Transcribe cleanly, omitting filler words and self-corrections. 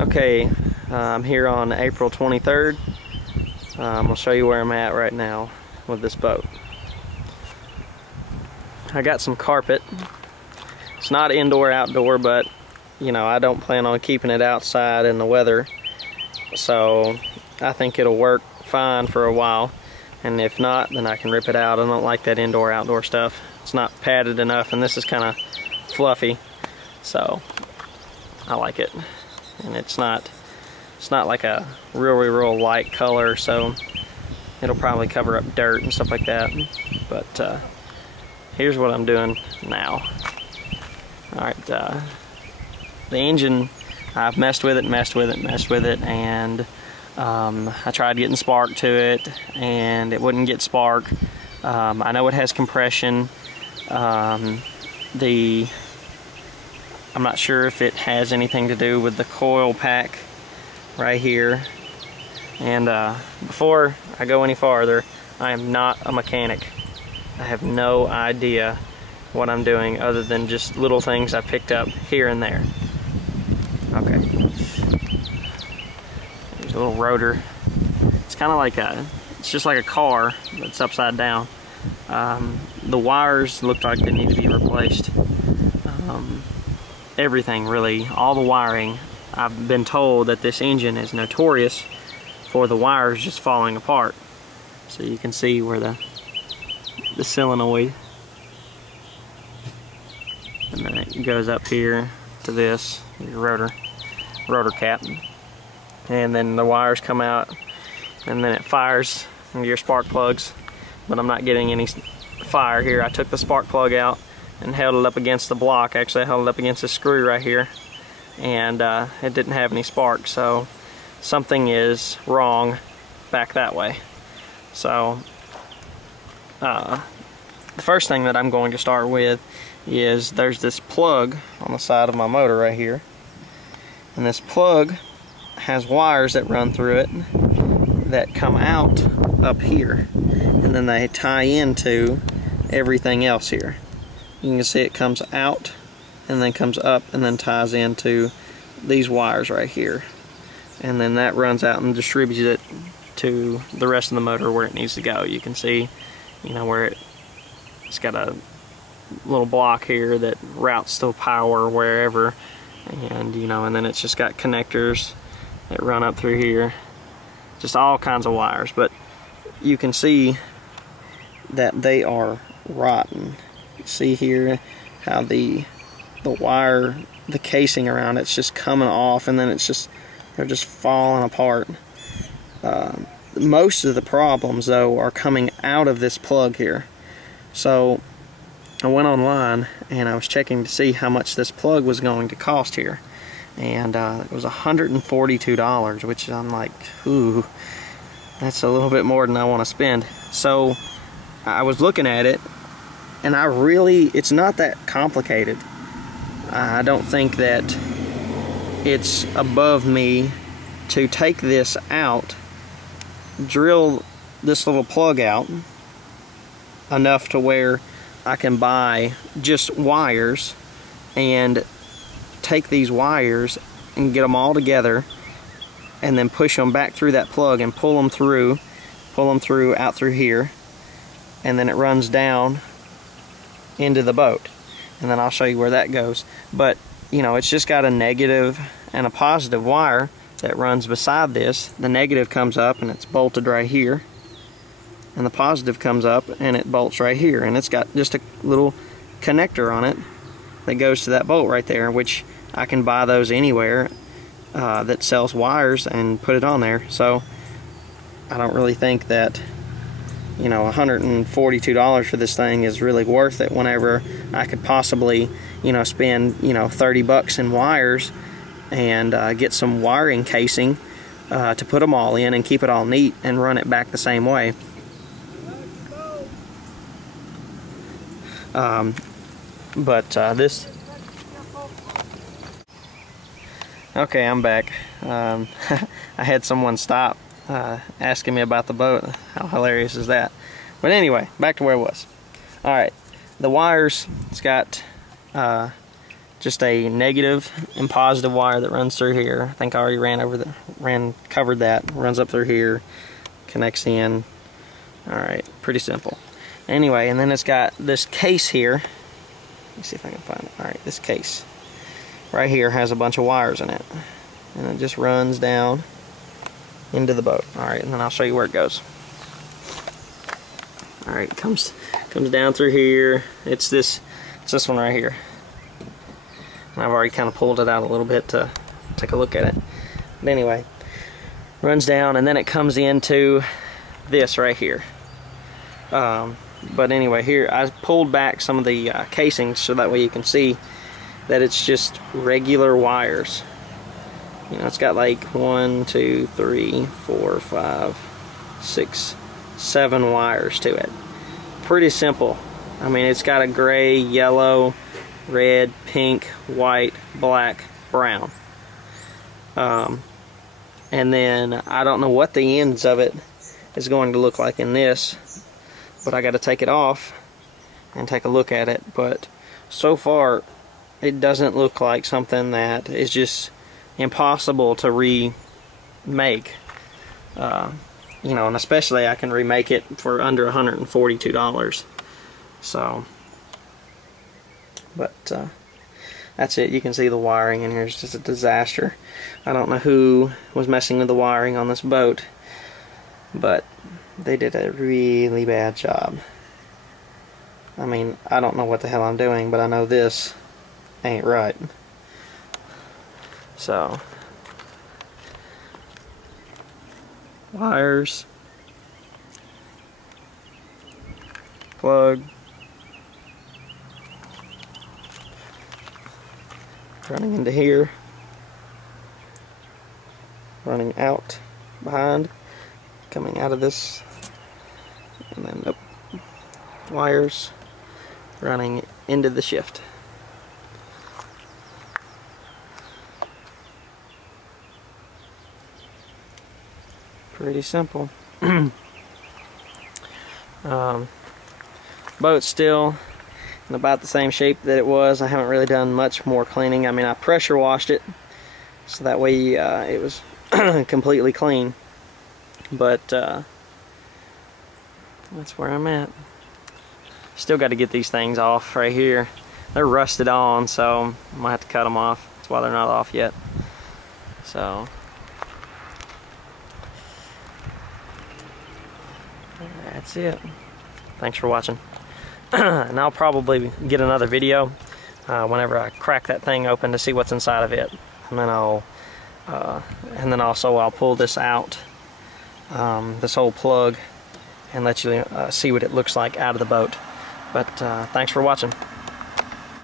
Okay, I'm here on April 23rd. I'll show you where I'm at right now with this boat. I got some carpet. It's not indoor outdoor, but you know, I don't plan on keeping it outside in the weather, so I think it'll work fine for a while, and if not, then I can rip it out. I don't like that indoor outdoor stuff. It's not padded enough, and this is kind of fluffy, so I like it. And it's not like a real light color, so it'll probably cover up dirt and stuff like that. But here's what I'm doing now. Alright, the engine, I've messed with it, and I tried getting spark to it, and it wouldn't get spark. I know it has compression. I'm not sure if it has anything to do with the coil pack right here. And before I go any farther, I am not a mechanic. I have no idea what I'm doing other than just little things I picked up here and there. Okay. There's a little rotor. It's kind of like it's just like a car that's upside down. The wires look like they need to be replaced. Everything really, all the wiring. I've been told that this engine is notorious for the wires just falling apart. So you can see where the solenoid, and then it goes up here to this rotor cap, and then the wires come out, and then it fires into your spark plugs. But I'm not getting any fire here. I took the spark plug out and held it up against the block. Actually, I held it up against this screw right here, and it didn't have any spark, so something is wrong back that way. So the first thing that I'm going to start with is there's this plug on the side of my motor right here, and this plug has wires that run through it that come out up here, and then they tie into everything else here. You can see it comes out and then comes up and then ties into these wires right here, and then that runs out and distributes it to the rest of the motor where it needs to go. You can see, you know, where it's got a little block here that routes the power wherever, and you know, and then it's just got connectors that run up through here, just all kinds of wires. But you can see that they are rotten. See here how the wire, the casing around it's just coming off, and then they're just falling apart. Most of the problems though are coming out of this plug here. So I went online and I was checking to see how much this plug was going to cost here, and it was $142, which I'm like, ooh, that's a little bit more than I want to spend. So I was looking at it, and it's not that complicated. I don't think that it's above me to take this out, drill this little plug out enough to where I can buy just wires, and take these wires and get them all together, and then push them back through that plug and pull them through out through here, and then it runs down into the boat, and then I'll show you where that goes. But you know, it's just got a negative and a positive wire that runs beside this. The negative comes up and it's bolted right here, and the positive comes up and it bolts right here, and it's got just a little connector on it that goes to that bolt right there, which I can buy those anywhere that sells wires and put it on there. So I don't really think that, you know, $142 for this thing is really worth it, whenever I could possibly, you know, spend, you know, 30 bucks in wires and get some wiring casing to put them all in and keep it all neat and run it back the same way. This... Okay, I'm back. I had someone stop asking me about the boat. How hilarious is that? But anyway, back to where I was. Alright, the wires, it's got just a negative and positive wire that runs through here. I think I already covered that. Runs up through here, connects in. Alright, pretty simple. Anyway, and then it's got this case here. Let me see if I can find it. Alright, this case right here has a bunch of wires in it. And it just runs down into the boat. Alright, and then I'll show you where it goes. Alright, comes down through here. It's this one right here. And I've already kind of pulled it out a little bit to take a look at it. But anyway, runs down and then it comes into this right here. But anyway, here I pulled back some of the casings so that way you can see that it's just regular wires. You know, it's got like 1, 2, 3, 4, 5, 6, 7 wires to it. Pretty simple. I mean, it's got a gray, yellow, red, pink, white, black, brown. And then I don't know what the ends of it is going to look like in this, but I got to take it off and take a look at it. But so far it doesn't look like something that is just impossible to remake. You know, and especially I can remake it for under $142. So, but that's it. You can see the wiring in here is just a disaster. I don't know who was messing with the wiring on this boat, but they did a really bad job. I mean, I don't know what the hell I'm doing, but I know this ain't right. So, wires, plug, running into here, running out behind, coming out of this, and then up, wires running into the shift. Pretty simple. Boat's still in about the same shape that it was. I haven't really done much more cleaning. I mean, I pressure washed it so that way it was completely clean. But that's where I'm at. Still got to get these things off right here. They're rusted on, so I might have to cut them off. That's why they're not off yet. So that's it. Thanks for watching. And I'll probably get another video whenever I crack that thing open to see what's inside of it. And then I'll pull this out, this whole plug, and let you see what it looks like out of the boat. But thanks for watching.